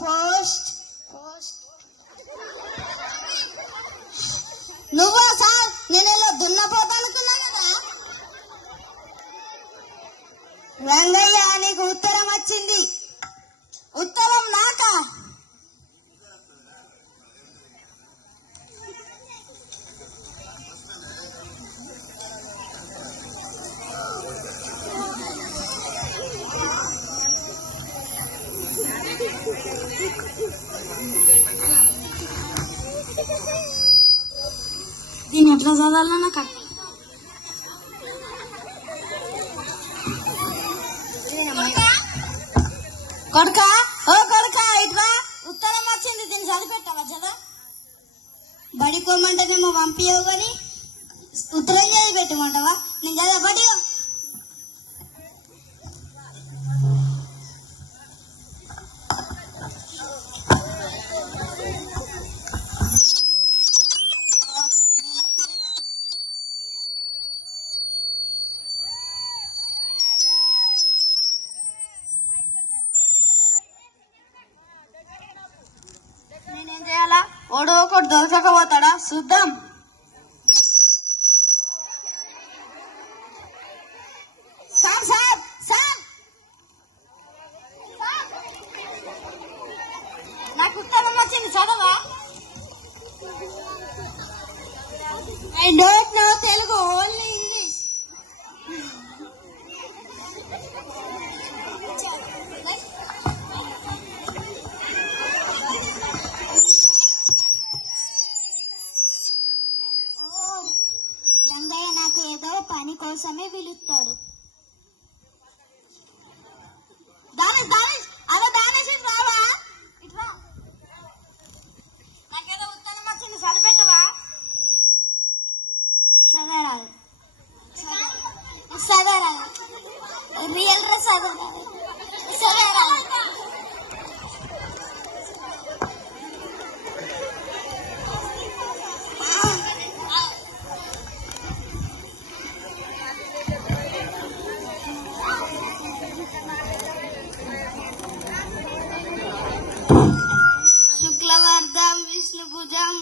Post నువ్వా sir? నేను ఇలా దున్నపోతా అనుకున్నా కదా. రంగయ్య, నీకు ఉత్తరం వచ్చింది. ఉత్తరం నాకా? దీని ఎట్లా చదవాలా నాకు? కొడుకా, ఓ కొడుకా, ఇట్లా ఉత్తరం వచ్చింది. దీన్ని చదిపెట్టావా? చదా బడికోమంటేనేమో పంపించవు కానీ ఉత్తరం చదివి పెట్టమంటావా? నేను చదివా బడి. నేనేం చేయాలా? ఓడో ఒకటి దొరకకపోతాడా? చూద్దాం. సార్ సార్ సార్, నాకు ఉత్తరం వచ్చింది, చదవా? I don't know Telugu, only English. Rangayya నాకు ఏదో పని కోసమే పిలుస్తాడు. నాకేదో ఉత్తరం వచ్చింది, చదిపెట్టవా? చదవరాదు, చదవరాదు, రియల్ గా చదవరాదు, చదవరాదు. శుక్లవార్ధం విష్ణుభుజం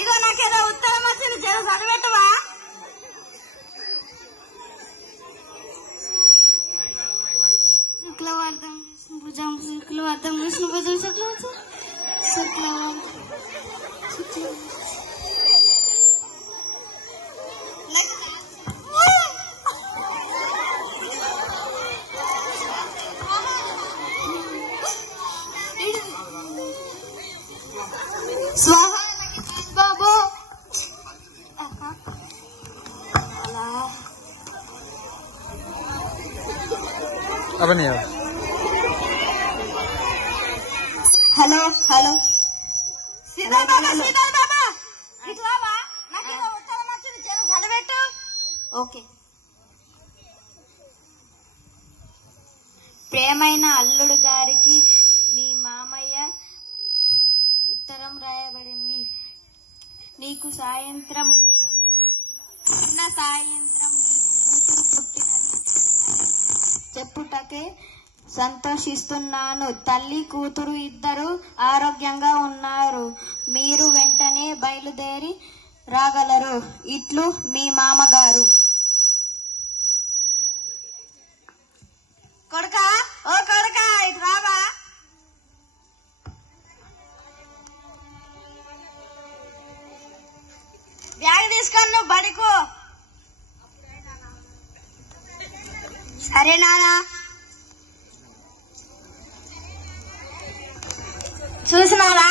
ఇగో నాకేదో ఉత్తరం వచ్చింది, జర చదివెట్టవా? శుక్లవార్ధం విష్ణుభుజం శుక్లవార్ధం విష్ణుభుజం శుక్లవార్ధం స్వాహా బాబు. హలో హలో, సీతా బాబా, సీతా బాబా, ఇట్లావా? నాకు ఉత్తరం వచ్చింది, జర చదివెట్టు. ఓకే. ప్రేమైన అల్లుడు గారికి మీ మామయ్య ఉత్తరం రాయబడింది. నీకు సాయంత్రం కూతురు పుట్టినది చెప్పుటకే సంతోషిస్తున్నాను. తల్లి కూతురు ఇద్దరు ఆరోగ్యంగా ఉన్నారు. మీరు వెంటనే బయలుదేరి రాగలరు. ఇట్లు మీ మామగారు. కొడుకా, ఓ కొడుకా, ఇటు రావా? బ్యాగ్ తీసుకొని నువ్వు బడికో. సరే నానా. చూసినారా?